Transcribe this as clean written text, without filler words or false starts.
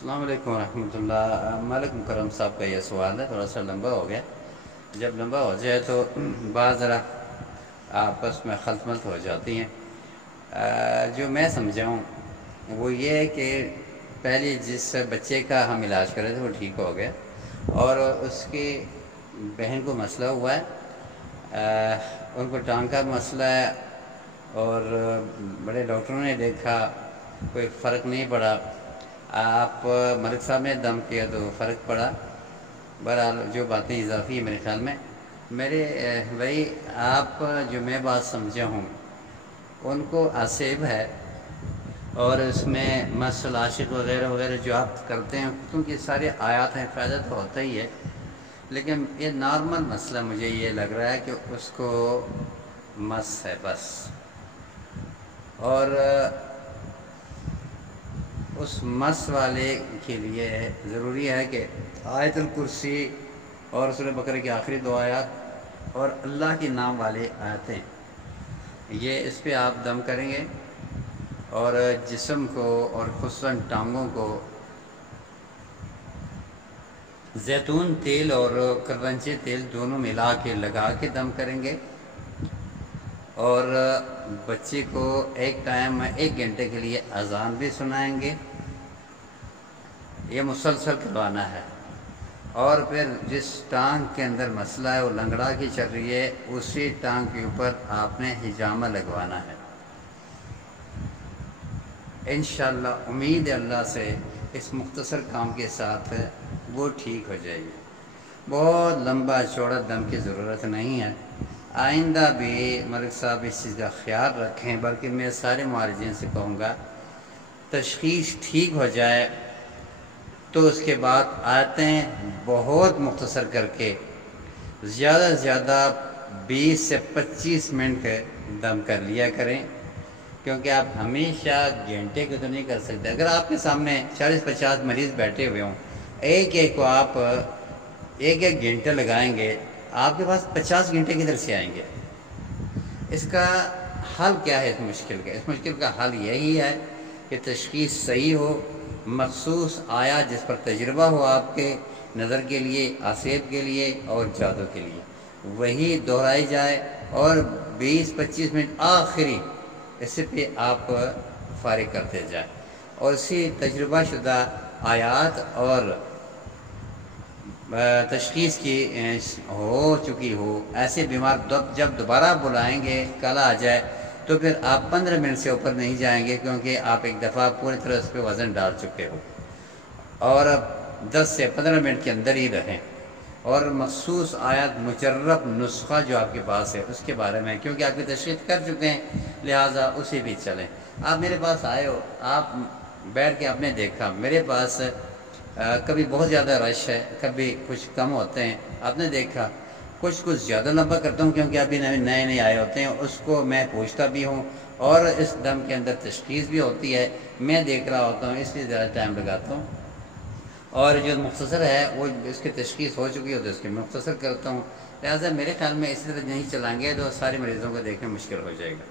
السلام علیکم ورحمۃ اللہ۔ ملک مکرم صاحب کا یہ سوال ہے، تھوڑا سا لمبا ہو گیا۔ جب لمبا ہو جائے تو بعض ذرا آپس میں خلط ملط ہو جاتی ہیں۔ جو میں سمجھا ہوں وہ یہ ہے کہ پہلے جس بچے کا ہم علاج کر رہے تھے وہ ٹھیک ہو گیا، اور اس کی بہن کو مسئلہ ہوا ہے، ان کو ٹانگ کا مسئلہ ہے، اور بڑے ڈاکٹروں نے دیکھا کوئی فرق نہیں پڑا۔ آپ ملک صاحب نے دم کیا تو فرق پڑا۔ بہرحال جو باتیں اضافی ہیں میرے خیال میں، میرے بھائی آپ جو میں بات سمجھا ہوں ان کو آسیب ہے، اور اس میں مسل عاشق وغیرہ وغیرہ جو آپ کرتے ہیں کیونکہ سارے آیات ہیں، فائدہ تو ہوتا ہی ہے، لیکن یہ نارمل مسئلہ مجھے یہ لگ رہا ہے کہ اس کو مس ہے بس۔ اور اس مس والے کے لیے ضروری ہے کہ آیت الکرسی اور سورہ بقرہ کی آخری دو آیات اور اللہ کے نام والے آیتیں، یہ اس پہ آپ دم کریں گے، اور جسم کو اور خصوصاً ٹانگوں کو زیتون تیل اور کرونچے تیل دونوں ملا کے لگا کے دم کریں گے، اور بچے کو ایک ٹائم میں 1 گھنٹے کے لیے اذان بھی سنائیں گے۔ یہ مسلسل کروانا ہے، اور پھر جس ٹانگ کے اندر مسئلہ ہے وہ لنگڑا کی چل رہی ہے، اسی ٹانگ کے اوپر آپ نے حجامہ لگوانا ہے۔ انشاءاللہ امید ہے اللہ سے اس مختصر کام کے ساتھ وہ ٹھیک ہو جائے گی۔ بہت لمبا چوڑا دم کی ضرورت نہیں ہے۔ آئندہ بھی ملک صاحب اس چیز کا خیال رکھیں، بلکہ میں سارے معالجین سے کہوں گا تشخیص ٹھیک ہو جائے تو اس کے بعد آیتیں بہت مختصر کر کے زیادہ سے زیادہ 20 سے 25 منٹ دم کر لیا کریں، کیونکہ آپ ہمیشہ گھنٹے کو تو نہیں کر سکتے۔ اگر آپ کے سامنے 40-50 مریض بیٹھے ہوئے ہوں، ایک ایک کو آپ 1 گھنٹہ لگائیں گے، آپ کے پاس 50 گھنٹے کدھر سے آئیں گے؟ اس کا حل کیا ہے اس مشکل کا؟ اس مشکل کا حل یہی ہے کہ تشخیص صحیح ہو، مخصوص آیات جس پر تجربہ ہو آپ کے نظر کے لیے، آسیب کے لیے اور جادو کے لیے، وہی دہرائی جائے، اور 20-25 منٹ آخری اس پہ آپ فارغ کرتے جائیں، اور اسی تجربہ شدہ آیات اور تشخیص کی ہو چکی ہو ایسے بیمار جب دوبارہ بلائیں گے، کل آ جائے تو پھر آپ 15 منٹ سے اوپر نہیں جائیں گے، کیونکہ آپ ایک دفعہ پوری طرح اس پہ وزن ڈال چکے ہو۔ اور 10 سے 15 منٹ کے اندر ہی رہیں، اور مخصوص آیات مجرب نسخہ جو آپ کے پاس ہے اس کے بارے میں، کیونکہ آپ کی تشخیص کر چکے ہیں، لہٰذا اسی بھی چلیں۔ آپ میرے پاس آئے ہو، آپ بیٹھ کے آپ نے دیکھا میرے پاس کبھی بہت زیادہ رش ہے، کبھی کچھ کم ہوتے ہیں، آپ نے دیکھا کچھ زیادہ لمبا کرتا ہوں، کیونکہ ابھی نئے آئے ہوتے ہیں، اس کو میں پوچھتا بھی ہوں، اور اس دم کے اندر تشخیص بھی ہوتی ہے، میں دیکھ رہا ہوتا ہوں، اس لیے زیادہ ٹائم لگاتا ہوں۔ اور جو مختصر ہے وہ اس کی تشخیص ہو چکی ہو تو اس کی مختصر کرتا ہوں، لہٰذا میرے خیال میں اسی طرح نہیں چلائیں گے تو سارے مریضوں کو دیکھنا مشکل ہو جائے گا۔